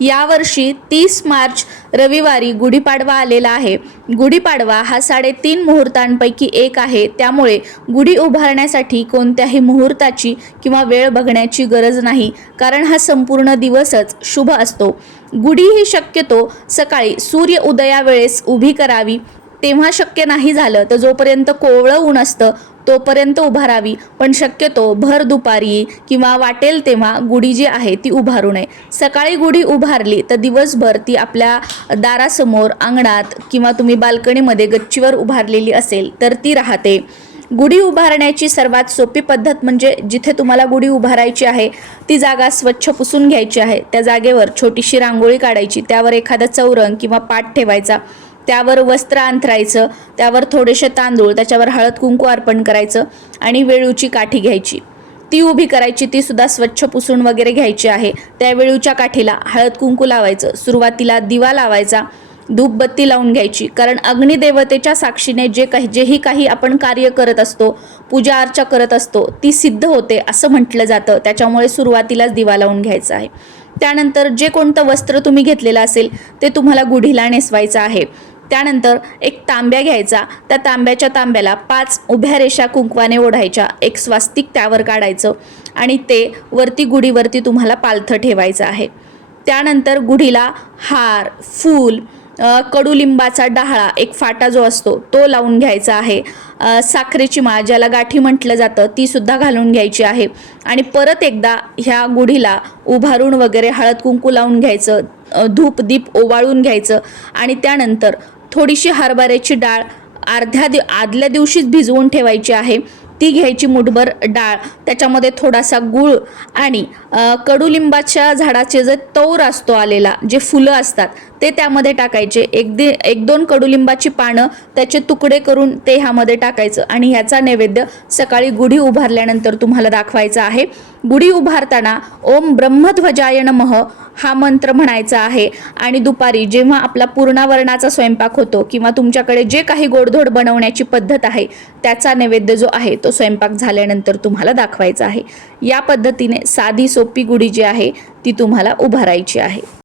यावर्षी 30 मार्च रविवारी गुढीपाडवा आलेला आहे। गुढीपाडवा हा 3.5 मुहूर्तांपैकी एक आहे, त्यामुळे गुढी उभारण्यासाठी कोणत्याही मुहूर्ताची किंवा वेळ बघण्याची गरज नाही, कारण हा संपूर्ण दिवसच शुभ असतो। गुढी ही शक्यतो सकाळी सूर्य उदयावेळेस उभी करावी, तेव्हा शक्य नाही झालं तर जोपर्यंत कोवळं ऊन असतं तोपर्यंत उभारावी, पण शक्यतो भर दुपारी किंवा वाटेल तेव्हा गुढी जी आहे ती उभारू नये। सकाळी गुढी उभारली तर दिवसभर ती आपल्या दारासमोर, अंगणात किंवा तुम्ही बाल्कनीमध्ये गच्चीवर उभारलेली असेल तर ती राहते। गुढी उभारण्याची सर्वात सोपी पद्धत म्हणजे जिथे तुम्हाला गुढी उभारायची आहे ती जागा स्वच्छ पुसून घ्यायची आहे। त्या जागेवर छोटीशी रांगोळी काढायची, त्यावर एखादा चौरंग किंवा पाट ठेवायचा, त्यावर वस्त्र अंथरायचं, त्यावर थोडेसे तांदूळ, त्याच्यावर हळद कुंकू अर्पण करायचं आणि वेळूची काठी घ्यायची, ती उभी करायची, ती सुद्धा स्वच्छ पुसून वगैरे घ्यायची आहे। त्या वेळूच्या काठीला हळद कुंकू लावायचं, सुरुवातीला दिवा लावायचा, धूपबत्ती लावून घ्यायची, कारण अग्निदेवतेच्या साक्षीने जेही काही आपण कार्य करत असतो, पूजा अर्चा करत असतो, ती सिद्ध होते असं म्हटलं जातं, त्याच्यामुळे सुरुवातीलाच दिवा लावून घ्यायचा आहे। त्यानंतर जे कोणतं वस्त्र तुम्ही घेतलेलं असेल ते तुम्हाला गुढीला नेसवायचं आहे। त्यानंतर एक तांब्या घ्यायचा, त्या तांब्याला 5 उभ्या रेषा कुंकवाने ओढायच्या, एक स्वास्तिक त्यावर काढायचं आणि ते वरती गुढीवरती तुम्हाला पालथं ठेवायचं आहे। त्यानंतर गुढीला हार, फूल, कडुलिंबाचा डहाळा, एक फाटा जो असतो तो लावून घ्यायचा आहे, साखरेची माळ ज्याला गाठी म्हटलं जातं ती सुद्धा घालून घ्यायची आहे आणि परत एकदा ह्या गुढीला उभारून वगैरे हळद कुंकू लावून घ्यायचं, धूप दीप ओवाळून घ्यायचं आणि त्यानंतर थोडीशी हरभऱ्याची डाळ आदल्या दिवशीच भिजवून ठेवायची आहे, ती घ्यायची, मुठभर डाळ, त्याच्यामध्ये थोडासा गूळ आणि कडुलिंबाच्या झाडाचे जे तौर असतो आलेला, जे फुलं असतात ते त्यामध्ये टाकायचे, एक दोन कडुलिंबाची पानं त्याचे तुकडे करून ते ह्यामध्ये टाकायचं आणि ह्याचा नैवेद्य सकाळी गुढी उभारल्यानंतर तुम्हाला दाखवायचा आहे। गुढी उभारताना ओम ब्रह्मध्वजाय नमः हा मंत्र म्हणायचा आहे आणि दुपारी जेव्हा आपला पूर्णावरणाचा स्वयंपाक होतो किंवा तुमच्याकडे जे काही गोडधोड बनवण्याची पद्धत आहे त्याचा नैवेद्य जो आहे तो स्वयंपाक झाल्यानंतर तुम्हाला दाखवायचा आहे। या पद्धतीने साधी सोपी गुढी जी आहे ती तुम्हाला उभारायची आहे।